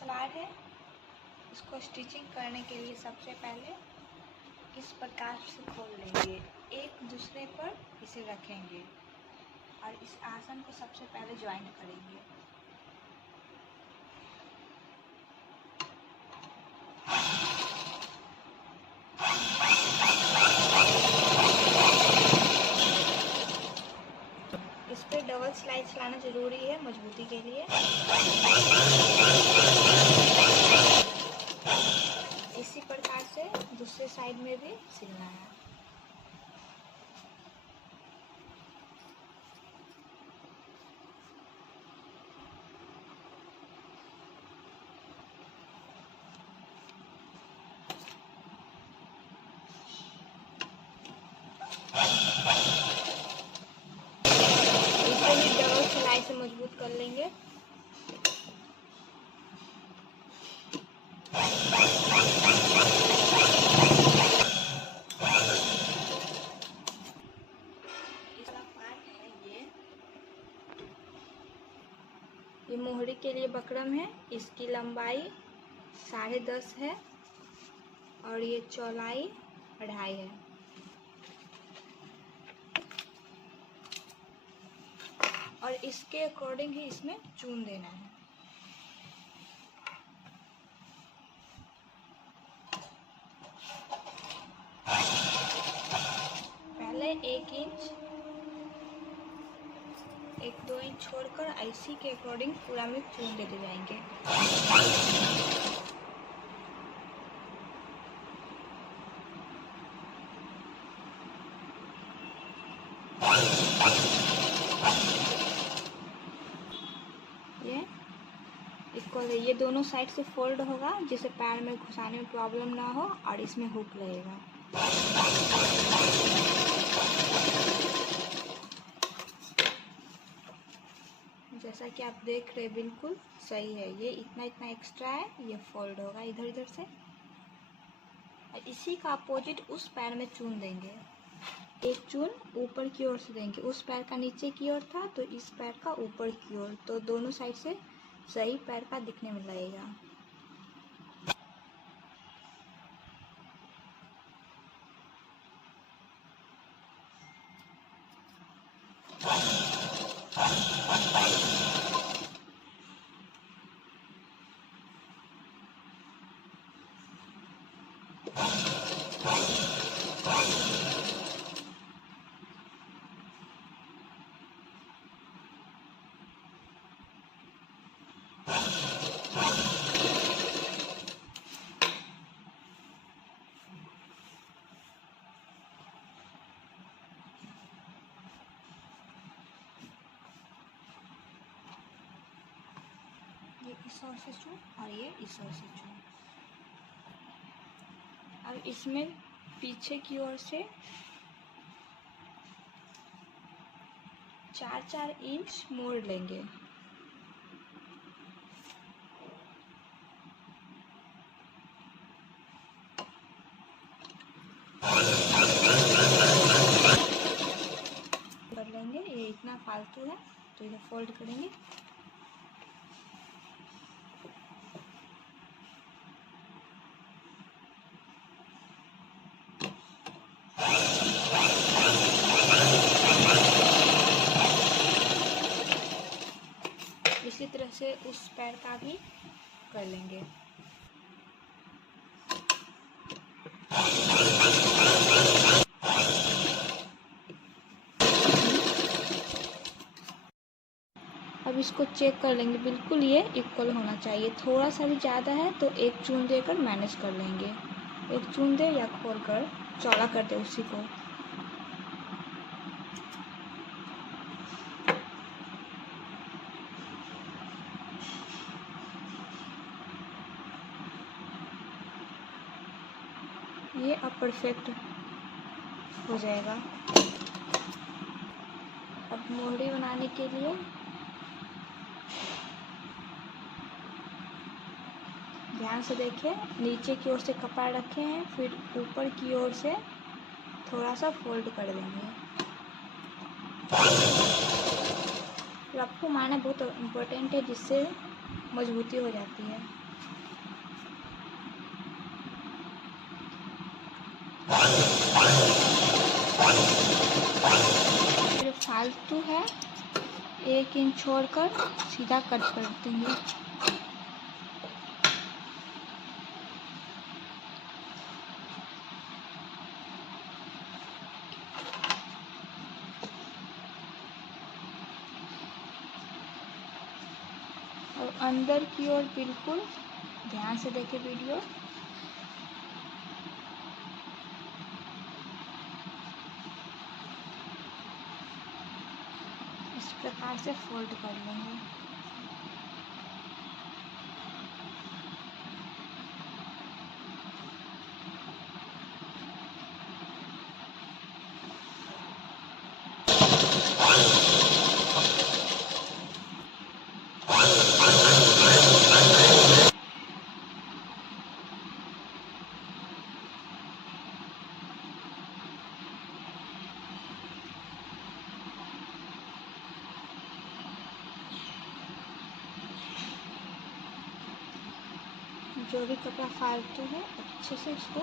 सलवार है। इसको स्टिचिंग करने के लिए सबसे पहले इस प्रकार से खोल लेंगे, एक दूसरे पर इसे रखेंगे और इस आसन को सबसे पहले ज्वाइंट करेंगे। इस पर डबल सिलाई चलाना जरूरी है मजबूती के लिए। इसी प्रकार से दूसरे साइड में भी सिलना है। इसे भी डबल सिलाई से मजबूत कर लेंगे। ये मोहरी के लिए बकरम है। इसकी लंबाई 10.5 है और ये चौड़ाई 2.5 है। और इसके अकॉर्डिंग ही इसमें चून देना है। पहले 1 इंच 1-2 इंच छोड़कर ऐसी के अकॉर्डिंग पूरा में चून देते जाएंगे। ये दोनों साइड से फोल्ड होगा जिससे पैर में घुसाने में प्रॉब्लम ना हो और इसमें हुक लगेगा। जैसा कि आप देख रहे हैं बिल्कुल सही है। ये इतना एक्स्ट्रा है, ये फोल्ड होगा इधर इधर से। और इसी का अपोजिट उस पैर में चून देंगे। एक चून ऊपर की ओर से देंगे। उस पैर का नीचे की ओर था तो इस पैर का ऊपर की ओर, तो दोनों साइड से सही पैर का दिखने में लगेगा। ये इस ओर से चून और ये इस ओर से चून। अब इसमें पीछे की ओर से 4-4 इंच मोड़ लेंगे। कर लेंगे। ये इतना फालतू है तो इसे फोल्ड करेंगे। इसी तरह से उस पैर का भी कर लेंगे। अब इसको चेक कर लेंगे, बिल्कुल ये इक्वल होना चाहिए। थोड़ा सा भी ज़्यादा है तो एक चून देकर मैनेज कर लेंगे। एक चून दे या खोल कर चौड़ा कर दे उसी को। ये अब परफेक्ट हो जाएगा। अब मोहरी बनाने के लिए ध्यान से देखिए, नीचे की ओर से कपड़ा रखे हैं, फिर ऊपर की ओर से थोड़ा सा फोल्ड कर देंगे। रफ्फू मारना बहुत इम्पोर्टेंट है, जिससे मजबूती हो जाती है। जो फालतू है 1 इंच छोड़कर सीधा कट कर देंगे। और अंदर की ओर बिल्कुल ध्यान से देखें वीडियो। इस प्रकार से फोल्ड कर लेंगे। जो भी कपड़ा फालतू है अच्छे से इसको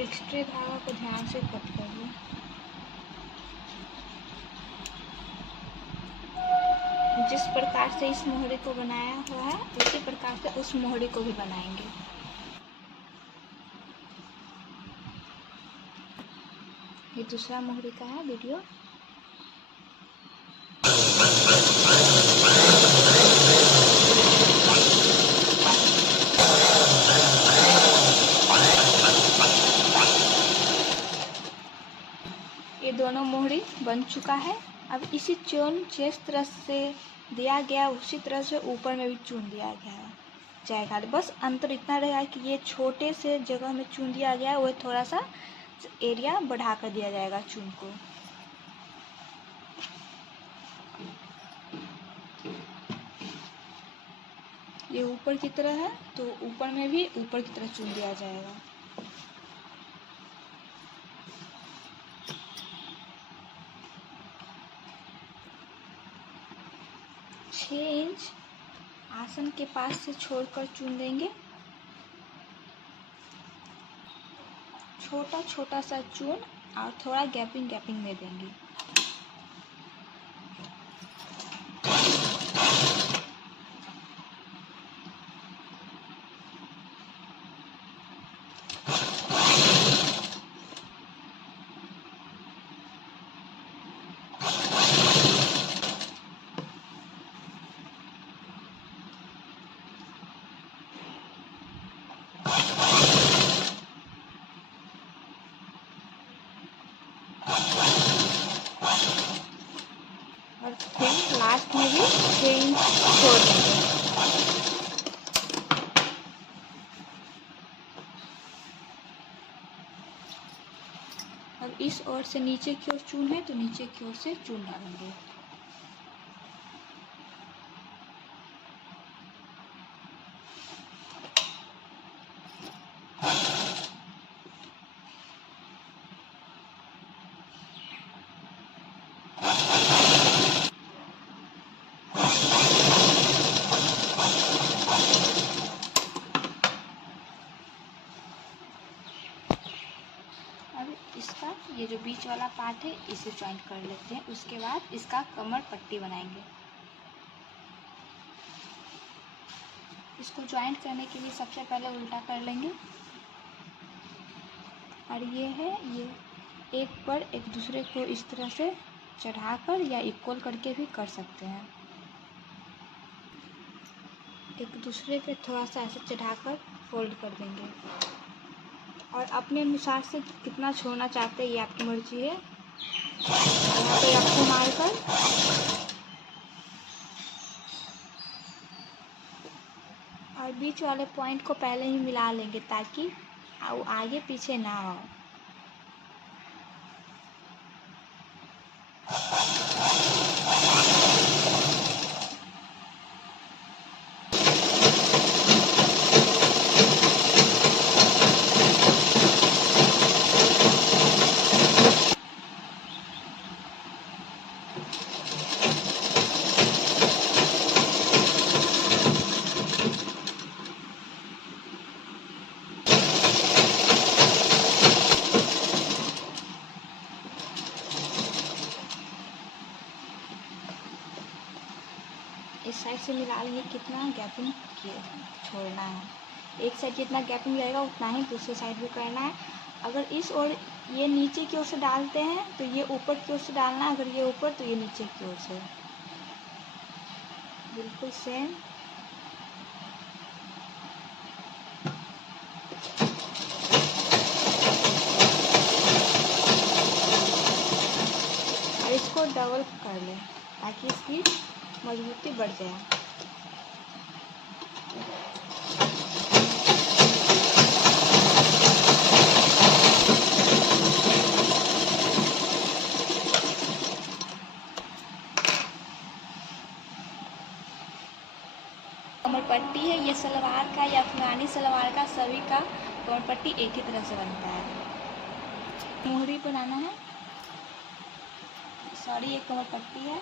एक्स्ट्रा धागा को ध्यान से कट करिए। जिस प्रकार से इस मोहरे को बनाया हुआ है उसी प्रकार से उस मोहरे को भी बनाएंगे। ये दूसरा मोहरे का है वीडियो। ये दोनों मोहरी बन चुका है। अब इसी चून जिस तरह से दिया गया उसी तरह से ऊपर में भी चून दिया गया जाएगा। बस अंतर इतना रहेगा कि ये छोटे से जगह में चून दिया गया है, वो थोड़ा सा एरिया बढ़ा कर दिया जाएगा चून को। ये ऊपर की तरह है तो ऊपर में भी ऊपर की तरह चून दिया जाएगा। छः इंच आसन के पास से छोड़कर चुन देंगे। छोटा छोटा सा चून और थोड़ा गैपिंग दे देंगे। और फिर लास्ट में भी 6 इंच छोड़ देंगे। अब इस ओर से नीचे की ओर चून है तो नीचे की ओर से चून डालेंगे। ये जो बीच वाला पार्ट है इसे जॉइंट कर लेते हैं। उसके बाद इसका कमर पट्टी बनाएंगे। इसको जॉइंट करने के लिए सबसे पहले उल्टा कर लेंगे और ये है, ये एक पर एक दूसरे को इस तरह से चढ़ाकर या इक्वल करके भी कर सकते हैं। एक दूसरे पे थोड़ा सा ऐसे चढ़ाकर फोल्ड कर देंगे और अपने अनुसार से कितना छोड़ना चाहते हैं ये आपकी मर्जी है। यहाँ पे रखो मारकर और बीच वाले पॉइंट को पहले ही मिला लेंगे ताकि आगे पीछे ना हो। इस साइड से मिला लेंगे कितना गैपिंग छोड़ना है। एक साइड जितना गैपिंग रहेगा उतना ही दूसरी साइड भी करना है। अगर इस ओर ये नीचे की ओर से डालते हैं तो ये ऊपर की ओर से डालना है, अगर ये ऊपर तो ये नीचे की ओर से, बिल्कुल सेम। और इसको डबल कर लें ताकि इसकी मजबूती बढ़ जाए। कमर पट्टी है, ये सलवार का या अफगानी सलवार का सभी का कमर पट्टी एक ही तरह से बनता है। मोहरी बनाना है, सॉरी ये कमर पट्टी है।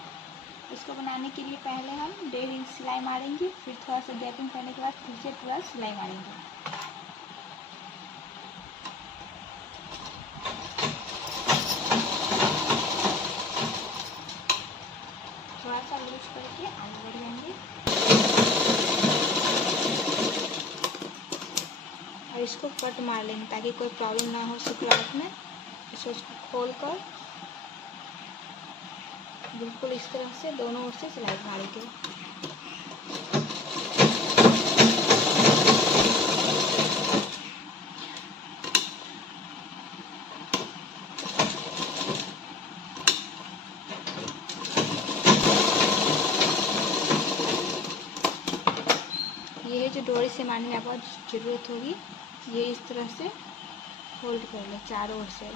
इसको बनाने के लिए पहले हम 1.5 इंच सिलाई मारेंगे, फिर थोड़ा सा गैपिंग करने के बाद फिर से पूरा सिलाई मारेंगे। थोड़ा सा लूज करके आगे बढ़ जाएंगे और इसको कट मार लेंगे ताकि कोई प्रॉब्लम ना हो सिलाई में। इसको खोल कर बिल्कुल इस तरह से दोनों ओर से सिलाई मारेंगे। ये जो डोरी से मारने की बहुत ज़रूरत होगी, ये इस तरह से फोल्ड कर लें चारों ओर से।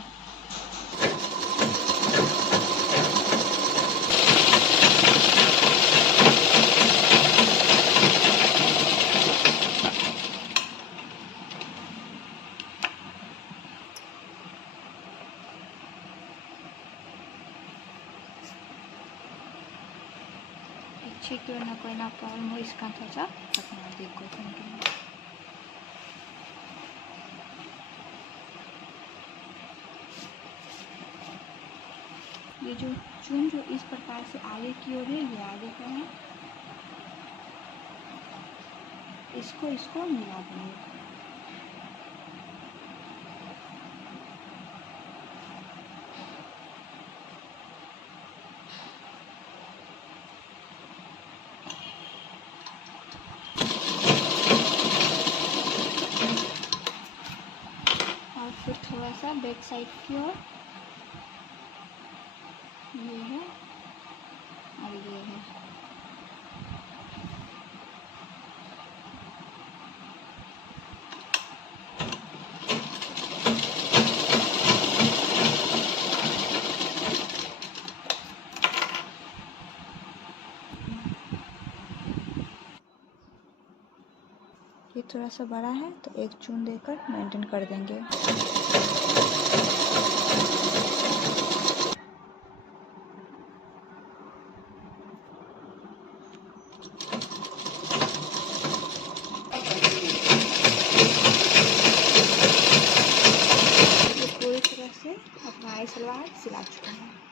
पीछे की ओर ना कोई ना प्रॉब्लम हो, इसका थोड़ा सा कटना देखो। ये जो चून जो इस प्रकार से आगे की ओर है, ये आगे का है, इसको मिला देंगे। और फिर थोड़ा सा बैक साइड की ओर, ये है और ये है। ये थोड़ा सा बड़ा है तो एक चून देकर मेंटेन कर देंगे। पूरी तरह से अपना आई सलवार सिला चुके हैं।